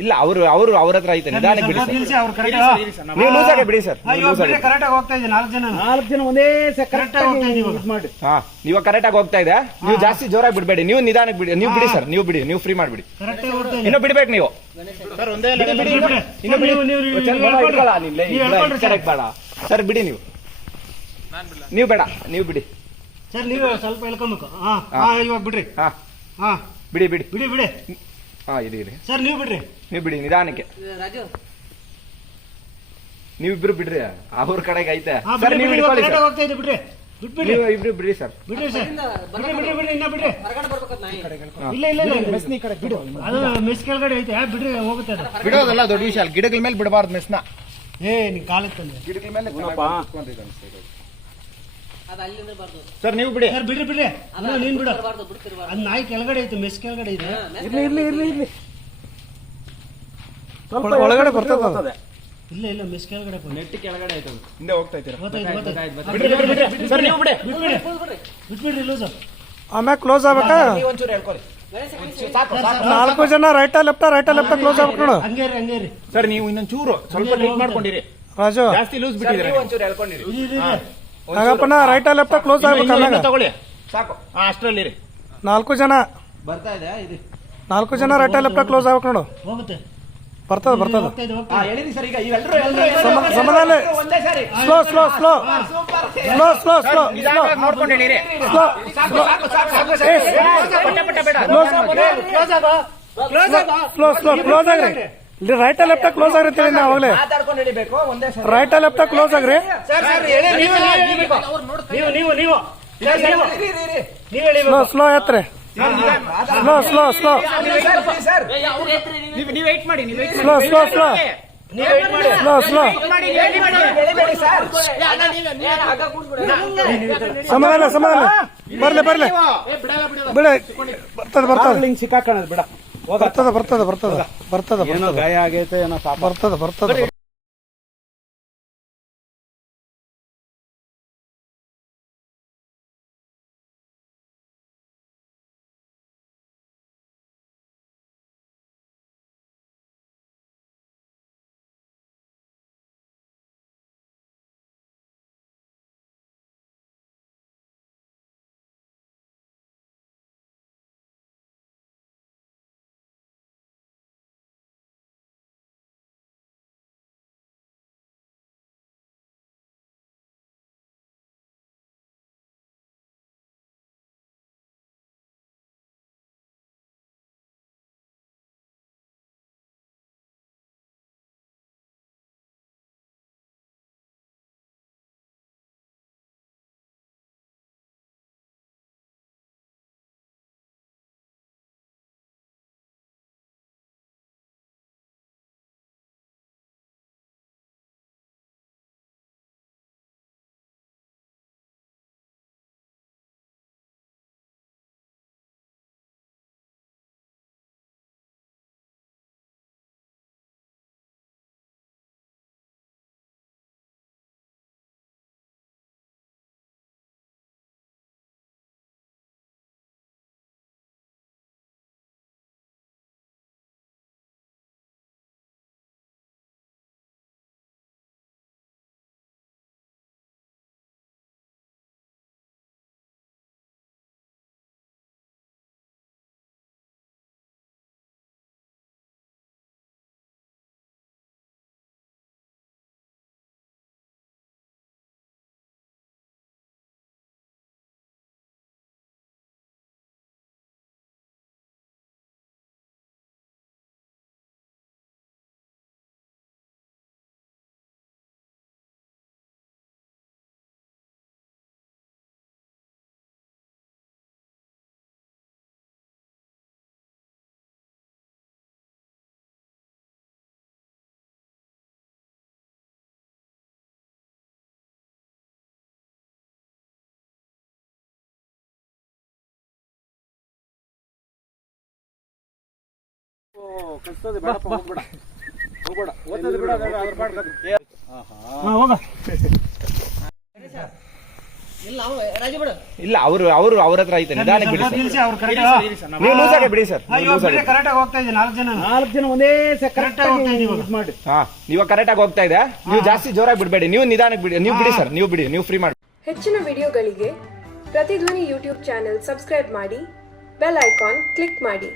ಇಲ್ಲ ಅವರು ಅವ್ರ ಹತ್ರ ಐತೆ ನಿಧಾನಕ್ಕೆ ಬಿಡಿ ನೀವು ಲೂಸ್ ಆಗಿ ಬಿಡಿ ಸರ್. ಹಾ ಇವಾಗ ಕರೆಕ್ಟ್ ಆಗಿ ಹೋಗ್ತಾ ಇದೆ. ನೀವು ಜಾಸ್ತಿ ಜೋರಾಗಿ ಬಿಡಬೇಡಿ, ನೀವು ನಿಧಾನಕ್ಕೆ ಬಿಡಿ. ನೀವು ಬಿಡಿ ಸರ್, ನೀವು ಬಿಡಿ, ನೀವು ಫ್ರೀ ಮಾಡಿಬಿಡಿ. ಇನ್ನು ಬಿಡ್ಬೇಕು ನೀವು ಬೇಡ ಸರ್, ಬಿಡಿ ನೀವು ಬೇಡ, ನೀವು ಬಿಡಿ ಸರ್. ನೀವು ಸ್ವಲ್ಪ ಹೇಳ್ಕೊಬೇಕು. ಇವಾಗ ಬಿಡ್ರಿ. ಹಾ ಬಿಡಿ ಬಿಡಿ ಬಿಡಿ ಬಿಡಿ. ಹಾ ಇರಿ ಸರ್, ನೀವು ಬಿಡ್ರಿ, ನೀವು ಬಿಡಿ ನಿಧಾನಕ್ಕೆ. ನೀವಿಬ್ರು ಬಿಡ್ರಿ, ಅವ್ರ ಕಡೆಗೆ ಐತೆ ಸರ್. ನೀವು ಬಿಡ್ರಿ ಬಿಡ್ರಿ ಬಿಟ್ಬಿಡಿ. ಇಬ್ರು ಬಿಡಿ ಸರ್, ಬಿಡ್ರಿ ಸರ್, ಬಿಡ್ರಿ ಇನ್ನ ಬಿಡ್ರಿ. ಇಲ್ಲ ಇಲ್ಲ ಅದು ಮೆಸ್ ಕೆಳಗಡೆ ಐತೆ, ಬಿಡ್ರಿ ಹೋಗುತ್ತೆ. ಬಿಡೋದಲ್ಲ ದೊಡ್ಡ ವಿಷಯ, ಗಿಡಗಳ ಮೇಲೆ ಬಿಡಬಾರ್ದು ಮೆಸ್ನ. ನೀನ್ ಕಾಲತ್ತಂದ್ರೆ ಗಿಡಗಳ ಮೇಲೆ ಸರ್. ನೀವು ಬಿಡಿ ಸರ್, ಬಿಡ್ರಿ ಬಿಡ್ರಿ. ನೀನ್ ಬಿಡು, ಅದ್ ನಾಯಿ ಕೆಳಗಡೆ ಐತೆ, ಮೆಸ್ ಕೆಳಗಡೆ ಇದೆ. ಇರ್ಲಿ ಸ್ವಲ್ಪ ಒಳಗಡೆ ಬರ್ತದೆ. ಇಲ್ಲ ಇಲ್ಲ ಮೆಸ್ ಕೆಳಗಡೆ ನೆಟ್ ಕೆಳಗಡೆ ಆಯ್ತು, ಹಿಂದೆ ಹೋಗ್ತಾ ಇದ್ದೀರಾ. ಸರ್ ನೀವು ಬಿಡಿ, ಬಿಟ್ಬಿಡ್ರಿ ಲೂಸ್. ಆಮ್ಯಾಗ ಕ್ಲೋಸ್ ಆಗ್ಬೇಕಾ? ಒಂಚೂರು ಹೇಳ್ಕೊಳ್ಳಿ. 4 ಜನ ರೈಟ ಲೆಫ್ಟ ಕ್ಲೋಸ್ ಆಗ್ಬೇಕು ನೋಡು. Hungary sir. ನೀವು ಇನ್ನೊಂದು ಚೂರು ಸ್ವಲ್ಪ ಟೈಟ್ ಮಾಡ್ಕೊಂಡಿರಿ, ರಾಜು ಜಾಸ್ತಿ ಲೂಸ್ ಬಿಟ್ಟಿದ್ದೀರಿ. ಒಂಚೂರು ಹೇಳ್ಕೊಂಡಿರಿ. ಹಾಗಪ್ಪನ ರೈಟ ಲೆಫ್ಟ ಕ್ಲೋಸ್ ಆಗ್ಬೇಕು. ತಗೊಳ್ಳಿ ಸಾಕು, ಅಷ್ಟರಲ್ಲಿ 4 ಜನ ಬರ್ತಾ ಇದೆ. 4 ಜನ ರೈಟ ಲೆಫ್ಟ ಕ್ಲೋಸ್ ಆಗ್ಬೇಕು ನೋಡು. ಹೋಗುತ್ತೆ, ಬರ್ತದ ಹೇಳಿದೀನಿ ಸರ್. ಈಗ ಸಮಾಧಾನ. Slow slow slow slow slow slow ನೋಡ್ಕೊಂಡು ಹೇಳಿರಿ. ಸ್ಲೋ ಸ್ಲೋ ಕ್ಲೋಸ್ ಆಗ್ರಿ. ಇಲ್ಲಿ ರೈಟ ಲೆಫ್ಟ ಕ್ಲೋಸ್ ಆಗ್ರಿ. ಅವಾಗಲೇ ರೈಟ ಲೆಫ್ಟ ಕ್ಲೋಸ್ ಆಗ್ರಿ. ಸ್ಲೋ ಸ್ಲೋ ಎತ್ರಿ. Slow slow slow slow slow slow slow slow ಸಮಾಧಾನ. ಬರ್ಲಿ ಬಿಡಿ. ಸಿಕ್ಕಾಕೋಣ ಬಿಡ. ಬರ್ತದ ಏನೋ ಗಾಯ ಆಗೈತೆ, ಏನೋ ಬರ್ತದ. ಇಲ್ಲ ಅವ್ರ ಹತ್ರ ಐತೆ ನಿಧಾನಕ್ಕೆ ಬಿಡಿ ಸರ್ ನಿಲ್ಸಿ ಅವ್ರು ಕರೆಕ್ಟ್ ನೀವು ಲೂಸ್ ಆಗಿ ಬಿಡಿ ಸರ್ ಲೂಸ್ ಆಗಿ ಕರೆಕ್ಟ್ ಆಗಿ ಹೋಗ್ತಾ ಇದೆ 4 ಜನ ಒಂದೇ ಕರೆಕ್ಟ್ ಆಗಿ ಹೋಗ್ತಾ ಇದೀವಿ ಮಾಡಿ. ಹಾ ಇವಾಗ ಕರೆಕ್ಟ್ ಆಗಿ ಹೋಗ್ತಾ ಇದೆ ನೀವು ಜಾಸ್ತಿ ಜೋರಾಗಿ ಬಿಡಬೇಡಿ ನೀವು ನಿಧಾನಕ್ಕೆ ಬಿಡಿ ನೀವು ಬಿಡಿ ಸರ್ ನೀವು ಬಿಡಿ ನೀವು ಫ್ರೀ ಮಾಡಿ ಹೆಚ್ಚಿನ ವಿಡಿಯೋಗಳಿಗೆ ಪ್ರತಿಧ್ವನಿ ಯೂಟ್ಯೂಬ್ ಚಾನೆಲ್ ಸಬ್ಸ್ಕ್ರೈಬ್ ಮಾಡಿ ಬೆಲ್ ಐಕಾನ್ ಕ್ಲಿಕ್ ಮಾಡಿ.